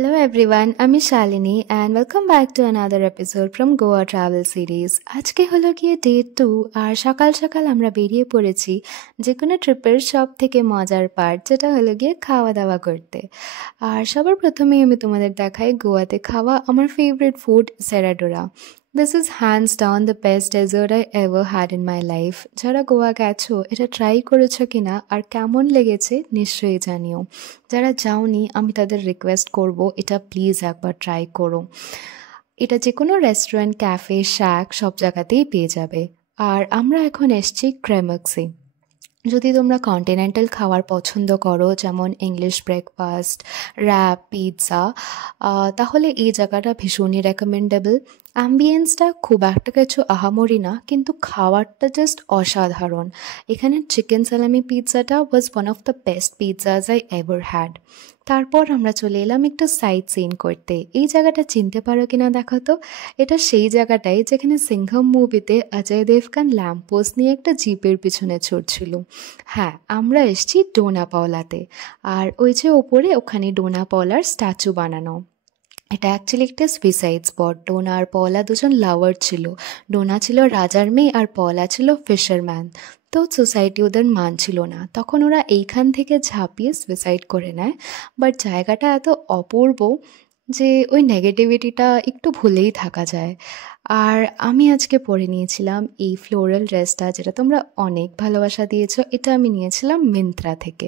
Hello everyone, আমি Shalini and welcome back to another episode from Goa Travel Series. আজকে হলো গিয়ে ডে 2 আর সকাল সকাল আমরা বেরিয়ে পড়েছি যে কোনো ট্রিপের সব থেকে মজার পার্ট যেটা হলো গিয়ে খাওয়া দাওয়া করতে। আর সবার প্রথমেই আমি তোমাদের দেখাই গোয়াতে খাওয়া আমার ফেভারিট ফুড সেরাডোরা। This is hands down the best dessert I ever had in my life. যারা গোয়া গেছো এটা ট্রাই করেছো কিনা আর কেমন লেগেছে নিশ্চয়ই জানিও। যারা যাওনি আমি তাদের রিকোয়েস্ট করব এটা প্লিজ একবার ট্রাই করো। এটা যে কোনো রেস্টুরেন্ট, ক্যাফে, শ্যাক সব জায়গাতেই পেয়ে যাবে। আর আমরা এখন এসছি ক্রেমাক্সে। যদি তোমরা কন্টিনেন্টাল খাবার পছন্দ করো যেমন ইংলিশ ব্রেকফাস্ট, র্যাপ, পিৎজা, তাহলে এই জায়গাটা ভীষণই রেকমেন্ডেবল। অ্যাম্বিয়েন্সটা খুব একটা কিছু আহামরি না, কিন্তু খাবারটা জাস্ট অসাধারণ। এখানের চিকেন সালামি পিৎজাটা was one of the best pizzas I ever had. তারপর আমরা চলে এলাম একটু সাইট সিন করতে। এই জায়গাটা চিনতে পারো কিনা দেখো তো। এটা সেই জায়গাটাই যেখানে সিংঘম মুভিতে অজয় দেবগান ল্যাম্পপোস্ট নিয়ে একটা জিপের পিছনে ছুটছিল। হ্যাঁ, আমরা এসেছি ডোনা পাওলাতে। আর ওই যে ওপরে ওখানে ডোনা পাওলার স্ট্যাচু বানানো। এটা অ্যাকচুয়ালি একটা সুইসাইড স্পট। ডোনা আর পলা দুজন লাভার ছিল। ডোনা ছিল রাজার মেয়ে আর পলা ছিল ফিশারম্যান। তো সোসাইটি ওদের মানছিল না, তখন ওরা এইখান থেকে ঝাঁপিয়ে সুইসাইড করে নেয়। বাট জায়গাটা এত অপূর্ব যে ওই নেগেটিভিটিটা একটু ভুলেই থাকা যায়। আর আমি আজকে পরে নিয়েছিলাম এই ফ্লোরাল ড্রেসটা, যেটা তোমরা অনেক ভালোবাসা দিয়েছো। এটা আমি নিয়েছিলাম মিন্ত্রা থেকে।